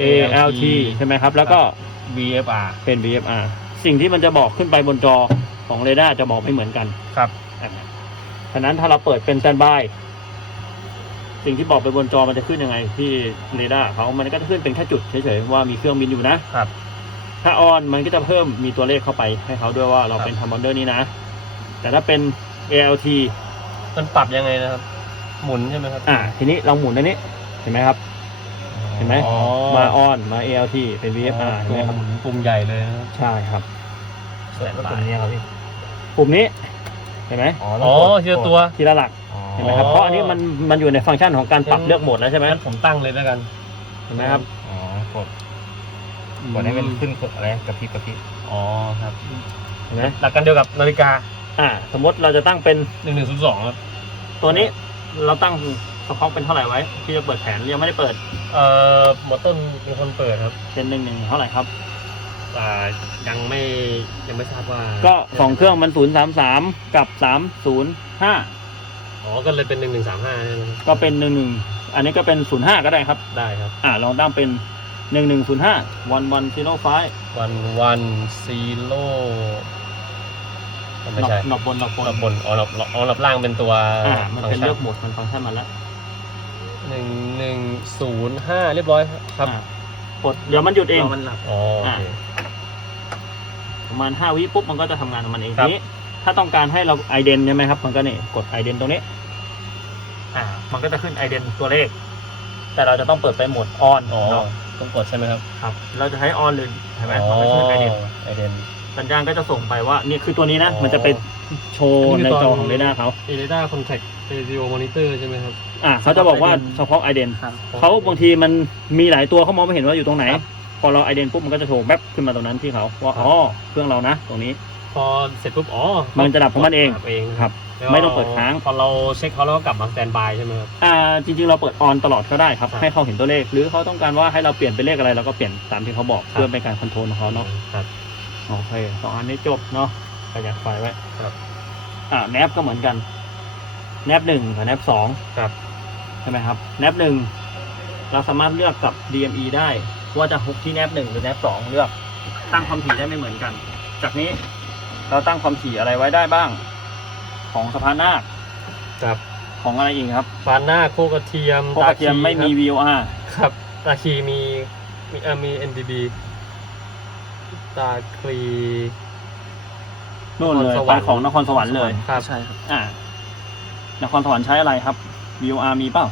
ALT ใช่ไหมครับ แล้วก็ VFR เป็น VFR สิ่งที่มันจะบอกขึ้นไปบนจอของเรดาร์จะบอกไม่เหมือนกันครับฉะนั้นถ้าเราเปิดเป็นแ t นบายสิ่งที่บอกไปบนจอมันจะขึ้นยังไง ที่เรดาร์เขามันก็จะขึ้นเป็นแค่จุดเฉยๆว่ามีเครื่องบินอยู่นะครับ ถ้าออนมันก็จะเพิ่มมีตัวเลขเข้าไปให้เขาด้วยว่าเราเป็นทัมมอนเดอร์นี้นะ แต่ถ้าเป็น ALT มันปรับยังไงนะครับ หมุนใช่ไหมครับ อ่า ทีนี้เราหมุนอันนี้ เห็นไหมครับเห็นไหมอ๋อ มาออนมา ALT เป็น VFR เห็นตัวไหมครับหมุนปุ่มใหญ่เลยนะครับ ใช่ครับแล้วก็ตรงนี้ครับพี่ ปุ่มนี้เห็นไหมอ๋ออ๋อทีละตัว ทีละหลักเห็นไหมครับเพราะอันนี้มันมันอยู่ในฟังก์ชันของการปรับเลือกโหมดแล้วใช่ไหมงั้นผมตั้งเลยแล้วกันเห็นไหมครับอ๋อกดกดให้มันขึ้นกดอะไรกระพริบกระพริบอ๋อครับเห็นไหมหลักการเดียวกับนาฬิกาอ่า สมมติเราจะตั้งเป็นหนึ่งหนึ่งศูนย์สองครับตัวนี้เราตั้งส ต็อกเป็นเท่าไหร่ไว้ ที่จะเปิดแผนยังไม่ได้เปิดเอ่อหมอต้นเป็นคนเปิดครับ เป็นหนึ่งหนึ่งเท่าไหร่ครับ อ่ายังไม่ยังไม่ทราบว่าก็สองเครื่องมันศูนย์สามสามกับสามศูนย์ห้าอ๋อก็เลยเป็นหนึ่งหนึ่งสามห้าใช่ไหมครับก็เป็นหนึ่งหนึ่งอันนี้ก็เป็นศูนย์ห้าก็ได้ครับ ได้ครับอ่าลองตั้งเป็นหนึ่งหนึ่งศูนย์ห้าวันวันซีโร่ไฟวันวันซีโร่ไม่ใช่หนอบบนหนอบบนหลับบนอ๋อหลับอ๋อหลับล่างเป็นตัวอ่ามันเป็นฟังก์ชัเลือกโหมดมันฟังก์ชันมาแล้ว หนึ่งหนึ่งศูนย์ห้าเรียบร้อยครับอ่ากดเดี๋ยวมันหยุดเองมันหลับ อ๋อโอเค ประมาณห้าวิปุ๊บมันก็จะทำงานของมันเองครัทีบนี้ถ้าต้องการให้เราไอเดนใช่ไหมครับ มันก็นี่กดไอเดนตรงนี้ อ่า มันก็จะขึ้นไอเดนตัวเลข แต่เราจะต้องเปิดไปโหมดออนอ๋อเนาะต้องกดใช่ไหมครับครับ เราจะใช้ออนหรือใช่ไหมอ๋อมันก็ขึ้นไอเดนไอเดน สัญญาณก็จะส่งไปว่านี่คือตัวนี้นะ อ๋อมันจะไปโชว์อันนี้ในคือจอตอนของเรดาร์เขา เอเดต้าคอนแทคเรดิโอมอนิเตอร์ใช่ไหมครับ อ่าเขาจะบอกว่า iDen เฉพาะไอเดนครับ เขาบางทีมันมีหลายตัวเขามองไม่เห็นว่าอยู่ตรงไหน ครับพอเราไอเดนปุ๊บมันก็จะโชว์แป๊บขึ้นมาตรงนั้นที่เขาว่าครับ อ๋อเครื่องเรานะ ตรงนี้ พอเสร็จปุ๊บอ๋อมันจะดับของมันเอง ดับเองครับแล้วไม่ต้องเปิดค้าง พอเราเช็คเขาแล้วก็กลับมาสแตนบายใช่ไหมครับ อ่าจริง ๆ เราเปิดออนตลอดก็ได้ครับ ครับ ให้เขาเห็นตัวเลข หรือเขาต้องการว่าให้เราเปลี่ยนเป็นเลขอะไรเราก็เปลี่ยนตามที่เขาบอกครับเพื่อเป็นการคอนโทรลของเขาเนาะ ครับ โอเคสองอันนี้จบเนาะประหยัดไฟไว้ครับอ่าแนบก็เหมือนกัน แนบหนึ่งกับแนบสองครับ ใช่ไหมครับแนบหนึ่งเราสามารถเลือกกับ DME ได้ ว่าจะฮุกที่แนบหนึ่งหรือแนบสองเลือกตั้งความถี่ได้ไม่เหมือนกัน จากนี้เราตั้งความถี่อะไรไว้ได้บ้าง ของสะพานนาคครับของอะไรอีกครับฟานหน้าโคกระเทียมโคกระเทียมไม่มี VOR ครับตาคีมีมีเอ่อมี NDB ตาคลีนู่นเลยนครสวรไปรค์ของนครสวรรค์เลยครับใช่ครับอ่านครสวรรค์ใช้อะไรครับ VOR มีเปล่า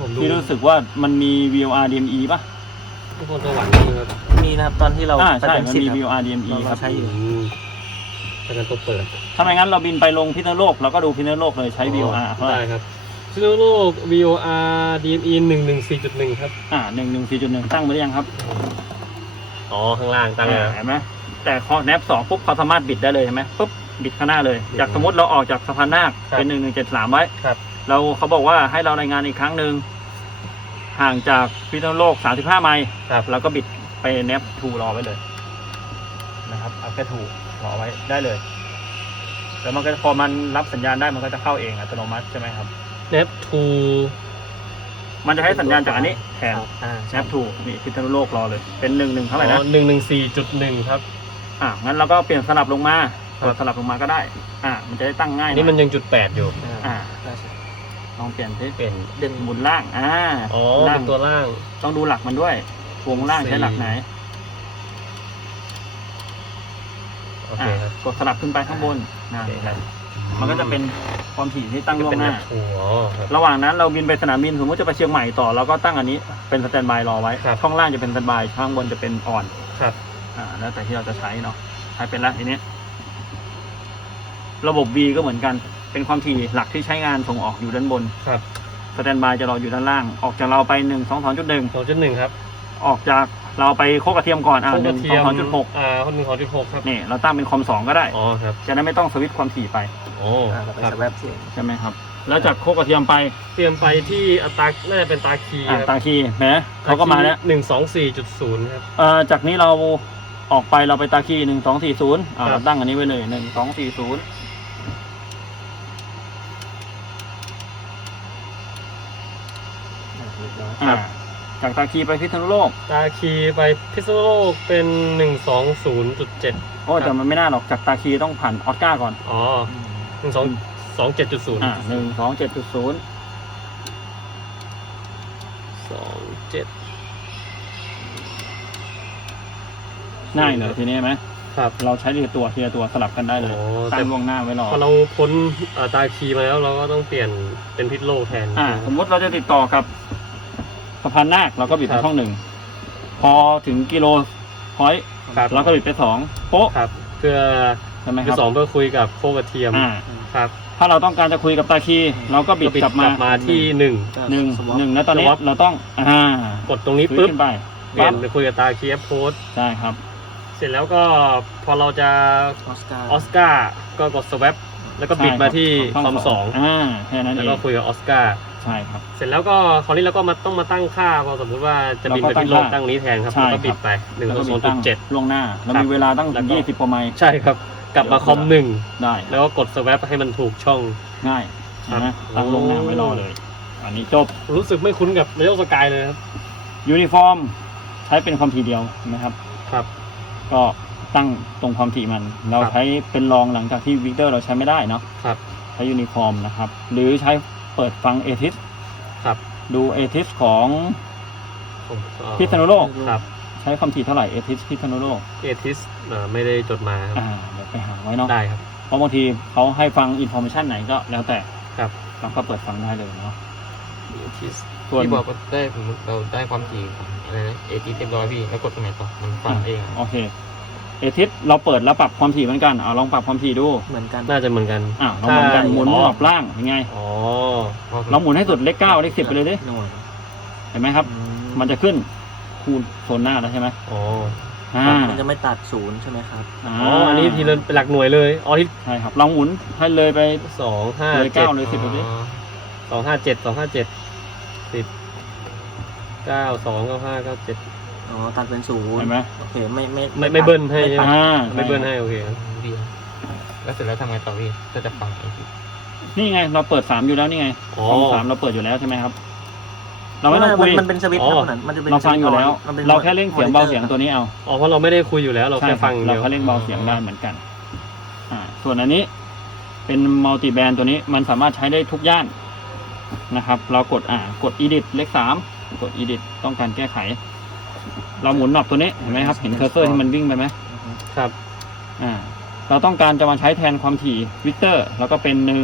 ผมดูที่รู้สึกว่ามันมี VOR DME ป่ะนครสวรรค์นี่ครับมีนะครับตอนที่เราอ่าไปใช่เป็นมันสิทมีธิ์ครับ VOR DME เราครับใช้อยู่ อืมเป็นการตัวเปิดถ้าไม่งั้นเราบินไปลงพิษณุโลกเราก็ดูพิษณุโลกเลยใช้ VOR เท่าไหร่ได้ครับซิโนโลก VOR DME หนึ่งหนึ่งสี่จุดหนึ่งครับ อ่าหนึ่งหนึ่งสี่จุดหนึ่งตั้งไปหรือยังครับอ๋อ ข้างล่างตั้งอ่าแล้วเห็นไหมแต่พอแนบสองปุ๊บเขาสามารถบิดได้เลยใช่ไหมปุ๊บบิดข้างหน้าเลย จากสมมติเราออกจากสะพานนาคครับเป็นหนึ่งหนึ่งเจ็ดสามไว้ครับ เราเขาบอกว่าให้เรารายงานอีกครั้งหนึ่งห่างจากพิษณุโลกสามสิบห้าไมล์ครับ เราก็บิดไปแนบทูรอไว้เลยนะครับเอาแค่ทูรอไว้ได้เลย แล้วมันก็พอมันรับสัญญาณได้มันก็จะเข้าเองอัตโนมัติใช่ไหมครับ เนปทูมันจะให้สัญญาณจากอันนี้แทนอ่าแนบทูนี่พิษณุโลกรอเลย เป็นหนึ่งหนึ่งเท่าไหร่นะ หนึ่งหนึ่งสี่จุดหนึ่งครับ อะงั้นเราก็เปลี่ยนสลับลงมาครับ กดสลับลงมาก็ได้ อะมันจะได้ตั้งง่ายอันหนี้มันอยยังจุดแปดอยู่ อ่า ได้ใช่ ลองเปลี่ยนที่เป็นเด่นหมุนล่าง อ่าอ๋อล่าเป็งนตัวล่าง ต้องดูหลักมันด้วยวงล่างใช้หลักไหนโอเคอะครับกดสลับขึ้นไปข้างบนนะโอเคครับมันก็จะเป็นความถี่ที่ตั้งล่วเป็งนหเนน้าปทูอ๋อครับระหว่างนั้นเราบินไปสนามบินสมมติจะไปเชียงใหม่ต่อเราก็ตั้งอันนี้เป็นสแตนบายรอไว้ครับช่องล่างจะเป็นสแตนบายช่องบนจะเป็นออน ครับ อ่า แล้วแต่ที่เราจะใช้เนาะ ใช้เป็นละทีนี้ ระบบ V ก็เหมือนกัน เป็นความถี่หลักที่ใช้งานส่งออกอยู่ด้านบนครับสแตนบายจะรออยู่ด้านล่าง ออกจากเราไปหนึ่งสองสองจุดหนึ่งสองจุดหนึ่งครับ ออกจากเราไปโคกกระเทียมก่อนอ่าโคหกระนึ่งเทีสอยงมสองจุดหกอ่าคนหนึ่งสองจุดหกครับนี่เราตั้งเป็นคอมสองก็ได้อ๋อครับจะได้ไม่ต้องสวิตช์ความถี่ไปโอ้อ่าเราไปครับสแวบเสียงใช่ไหมครับ แล้วจากโคกกระเทียมไปเตรียมไปที่อัตราน่าจะเป็นตาคีอ่าครับตาคีนะเขาก็มาแล้วหนึ่งสองสี่จุดศูนย์ครับเอ่อจากนี้เราออกไปเราไปตาคีหนึ่งสองสี่ศูนย์อ่าครัเราบตั้งอันนี้ไว้เลยหนึ่งสองสี่ศูนย์ เรียบร้อยอ่าจากจากตาคีไปพิษณุโลกตาคีไปพิษณุโลกเป็นหนึ่งสองศูนย์จุดเจ็ดโอ้แต่มันไม่น่าหรอกจากตาคีต้องผ่านออสการ์ก่อนอ๋อหนึ่งสองสองเจ็ดจุดศูนย์อ่าหนึ่งสองเจ็ดจุดศูนย์สองเจ็ดง่ายเลยทีนี้ไหมครับ เราใช้ทีละตัวทีละตัวสลับกันได้เลยโอ้ตั้แต่งล่วงหน้าไว้รอพอเราพ้นอ่าตาคีมาแล้วเราก็ต้องเปลี่ยนเป็นพิษโลกแทนอ่า สมมติเราจะติดต่อกับสะ พานนาคเราก็บิดครัไปบช่องหนึ่งพอถึงกิโลพอยต์ครับเราก็บิดไปสองโป๊ะครับเพื่อใช่ไหมคคือรับสองเพื่อคุยกับโคกระเทียมอ่าครับถ้าเราต้องการจะคุยกับตาคี เราก็บิดบิดกลับมามาที่หนึ่ง หนึ่งสวอปหนึ่งแล้วตอนนี้สวอป เราต้องอ่ากดตรงนี้ฟื้นปุ๊บขึ้นไปเปลี่ยนปั๊บไปคุยกับตาคีแอปโพสใช่ครับ เสร็จแล้วก็พอเราจะออสการ์ออสการ์ก็กดสว p แล้วก็บิดมาที่คอมสองอ่าแค่นั้นแล้เอวก็งคุยกับออสการ์ใช่ครับ เสร็จแล้วก็คราวนี้เราก็มาต้องมาตั้งค่าพอสมมติว่าจะบินไปเราก็ตั้งพิษโลกค่าตั้งนี้แทนครับใช่แล้วก็บิครัดบไปหนึ่งแล้วก็ศูมีนย์จุตั้ดงเจ็ดล่วงหน้าเราครับมีเวลาตั้งแล้ถึวงก็ยี่สิบกว่าไมล์ใช่ครับ กลับมาคอมหนึ่งได้ แล้วก็กดสว p ให้มันถูกช่องง่ายครับนะตั้งล่วงหน้าไว้รอเลย อันนี้จบรู้สึกไม่คุ้นกับนายกสกายเลยครับยูนิฟอร์ม ใช้เป็นความถี่เดียวนะครับครับ ก็ ตั้งตรงความถี่มัน เราครับใช้เป็นรองหลังจากที่วิกเตอร์เราใช้ไม่ได้เนาะครับใช้ยูนิฟอร์มนะครับ หรือใช้เปิดฟังเอทิสครับดูเอทิสของผมเอ่อพิษณุโลกครับใช้ความถี่เท่าไหร่เอทิสพิษณุโลกเอทิสไม่ได้จดมาครับอ่าเดี๋ยวไปหาไว้เนาะได้ครับเพราะบางทีเขาให้ฟังอินโฟมชันไหนก็แล้วแต่ครับเราก็เปิดฟังได้เลยเนาะเอทิสส่วนที่บอกว่าได้ผมเราได้ความถี่ของอะไรนะเอทิสเรียบร้อยพี่แล้วกดตรงไหนต่อมันฟังเองอะโอเค เอทิสเราเปิดแล้วปรับความถี่เหมือนกันเอาลองปรับความถี่ดูเหมือนกัน น่าจะเหมือนกัน อ่าเราเหมือนกันใช่ หมุนอ๋อรอบล่างยังไง อ๋อพอเราหมุนให้สุดเลขเก้าเลขสิบไปเลยดิหน่วยเห็นไหมครับ มันจะขึ้นคูณโซนหน้าแล้วใช่ไหมอ๋ออ่ามันจะไม่ตัดศูนย์ใช่ไหมครับอ่าอ๋ออันนี้ทีละเป็นหลักหน่วยเลยอ๋อที่ใช่ครับลองหมุนให้เลยไป สองห้าเลยเจ็ดเก้าเลยสิบดูดิอ๋อสองห้าเจ็ดสองห้าเจ็ดสิบเก้าสองเก้าห้าเก้าเจ็ด อ๋อตัดเป็นศูนเห็ย์นไหมโอเคไม่ไม่ไม่ไม่เบิ้ลให้ไม่ใช่ไหมตัดอ่าไม่เบิ้ลให้โอเคครับดีแล้วเสร็จแล้วทำไงต่อพี่ก็จะฟังเอทิสนี่ไง เราเปิดสามอยู่แล้วนี่ไงอ๋อ ช่องสามเราเปิดอยู่แล้วใช่ไหมครับ เราไม่ต้องคุยมันเป็นสวิตช์อ๋คอรับนั้นมันจะเป็นเราฟังอยู่แล้วมันป็นเราแค่เร่งเสียงเบาเสียงตัวนี้เอาอ๋อเพราะเราไม่ได้คุยอยู่แล้ว เราใช่แค่คฟัรับงเราเดียวแค่เร่งเบาเสียงได้เหมือนกัน อ่า ส่วนอันนี้ เป็นมัลติแบนตัวนี้มันสามารถใช้ได้ทุกย่านนะครับ เรากดอ่ากด edit เลขสามกด edit ต้องการแก้ไข เราหมุนหนอบตัวนี้เห็นไหมครับเห็นเคอร์เซอร์ที่มันวิ่งไปไหมอือฮึครับอ่าเราต้องการจะมาใช้แทนความถี่วิกเตอร์ แล้วก็เป็นหนึ่ง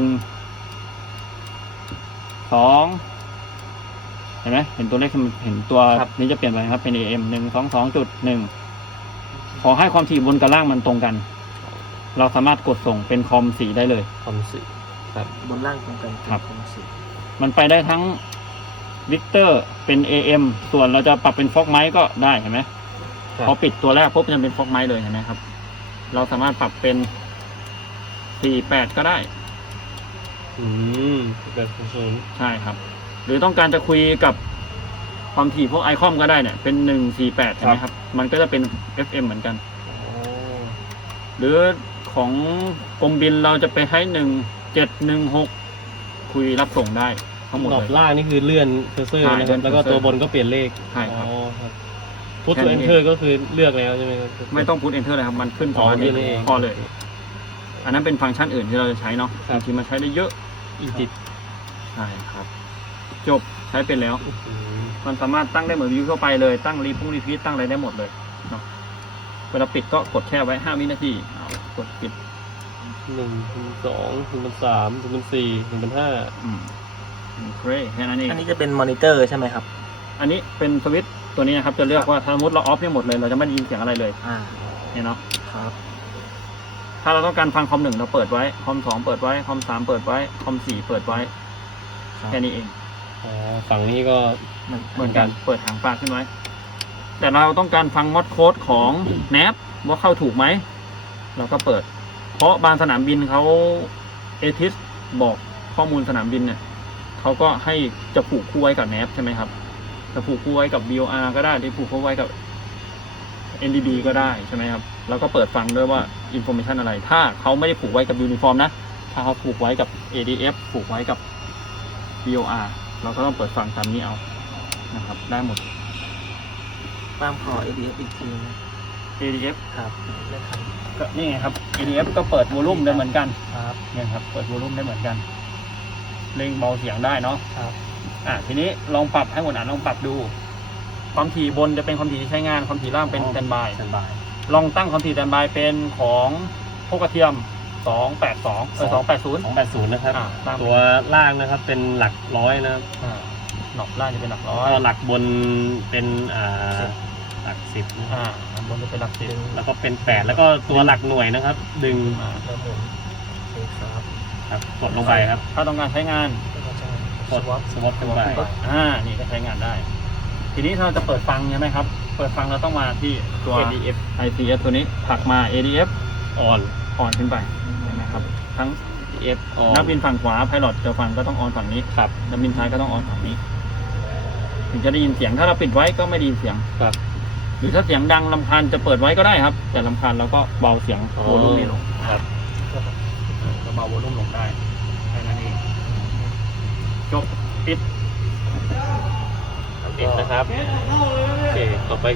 สองเห็นไหมเห็นตัวเลขที่มันเห็นตัวครับนี้จะเปลี่ยนไปครับเป็น AM หนึ่งสองสองจุดหนึ่งขอให้ความถี่บนกับล่างมันตรงกัน เราสามารถกดส่งเป็นคอมสีได้เลย คอมสิครับบนล่างตรงกันครับเป็นสีมันไปได้ทั้ง วิกเตอร์เป็น AM ส่วนเราจะปรับเป็นฟอกไมค์ก็ได้เห็นไหมครับพอปิดตัวแรกปุ๊บจะเป็นฟอกไมค์เลยเห็นไหมครับ เราสามารถปรับเป็นสี่แปดก็ได้ อืมแบบศูนย์ใช่ครับ หรือต้องการจะคุยกับความถี่พวกไอคอมก็ได้เนี่ย เป็นหนึ่งสี่แปดใช่ไหมครับ มันก็จะเป็น FM เหมือนกันอ๋อหรือของกรมบินเราจะไปให้หนึ่งเจ็ดหนึ่งหกคุยรับส่งได้ ทั้งหมดหลอเลบยล่างนี่คือเลื่อนเคอร์เซอร์ใช่นะคเลื่รัอบนแล้วก็เคอร์เซอร์ตัวบนก็เปลี่ยนเลขใช่ครับอ๋อครับพุทแค่ตัวนี้ เอนเตอร์ก็คือเลือกแล้วใช่ไหมครับ ไม่ต้องพูด enter เลยครับ มันขึ้นสองอ๋ออันนี้นี่เองพอเลย อันนั้นเป็นฟังก์ชันอื่นที่เราจะใช้เนาะครับ บางทีมันใช้ได้เยอะ อีดิทใช่ครับ จบใช้เป็นแล้ว มันสามารถตั้งได้เหมือนวิวทั่วไปเลย ตั้งรีพุ่งรีพีทตั้งอะไรได้หมดเลยเนาะเวลาปิดก็กดแช่ไว้ห้าวินาทีเอากดปิดหนึ่งถึงสองถึงเป็นสามถึงเป็นสี่ถึงเป็นห้าอืม โอเคแค่นั้นเองอันนี้จะเป็นมอนิเตอร์ใช่ไหมครับ อันนี้เป็นสวิตช์ตัวนี้นะครับจะเลือกว่าถ้าสมมติเราออฟเนี่ยหมดเลยเราจะไม่ได้ยินเสียงอะไรเลยอ่าเนี่ยเนาะครับ ถ้าเราต้องการฟังคอมหนึ่งเราเปิดไว้คอมสองเปิดไว้คอมสามเปิดไว้คอมสี่เปิดไว้ครับ แค่นี้เอง อ๋อฝั่งนี้ก็มันเหมือนกันเปิดหางปลาขึ้นไว้ แต่เราต้องการฟังมอดโค้ดของ n a p ว่าเข้าถูกไหม เราก็เปิด เพราะบางสนามบินเขาเอทิสบอกข้อมูลสนามบินเนี่ย เขาก็ให้จะผูกคู่ไว้กับ n a p ใช่ไหมครับ จะผูกคู่ไว้กับ BOR ก็ได้หรือผูกคู่ไว้กับ NDB ก็ได้ใช่ไหมครับ แล้วก็เปิดฟังด้วยว่า information อะไร ถ้าเขาไม่ได้ผูกไว้กับ uniform นะ ถ้าเขาผูกไว้กับ ADF ผูกไว้กับ BOR เราก็ต้องเปิดฟังตามนี้เอานะครับ ได้หมด ตามขอ ADF อีกทีนะ ADF ครับไม่ทันก็นี่ไงครับ ADF ก็เปิดวอลลุ่มได้เหมือนกันครับเนี่ยครับ เปิดวอลลุ่มได้เหมือนกัน เร่งเบาเสียงได้เนาะครับ อะทีนี้ลองปรับให้หมดอะลองปรับดู ความถี่บนจะเป็นความถี่ที่ใช้งานความถี่ล่างเป็นสแตนบายสบาย ลองตั้งความถี่สแตนบายเป็นของพวกกระเทียม 282เออ280สองแปดศูนย์นะครับ อ่าตาม ตัวล่างนะครับเป็นหลักร้อยนะครับอ่าหนอกล่างจะเป็นหลักร้แล้วอย ก็หลักบนเป็นอ่าหลักสิบนะครับอ่าอันบนจะเป็นหลักสิบแล้วก็เป็นแปดแล้วก็ตัวหลักหน่วยนะครับ ดึงอ่าครับผมครับ กดลงไปครับ ถ้าต้องการใช้งานกดสวอปขึ้นไปอ่านี่ก็ใช้งานได้ ทีนี้ถ้าเราจะเปิดฟังใช่ไหมครับ เปิดฟังเราต้องมาที่ตัว ADF ICS ตัวนี้ผลักมา ADF ออนออนขึ้นไปเห็นไหมครับ ทั้ง ADF ออนันกบินฝั่งขวาไพลอตจะฟังก็ต้องออนฝั่งนี้ครับนักบินซ้ายก็ต้องออนฝั่งนี้ถึงจะได้ยินเสียงถ้าเราปิดไว้ก็ไม่ได้ยินเสียงครับหรือถ้าเสียงดังลำคาญจะเปิดไว้ก็ได้ครับ แต่ลำคาญเราก็เบาเสียงโวลูมนี้ลงครับก็ เบาโวลูมลงได้แค่นั้นเองจบปิดปิดนะครับโอเคต่อไป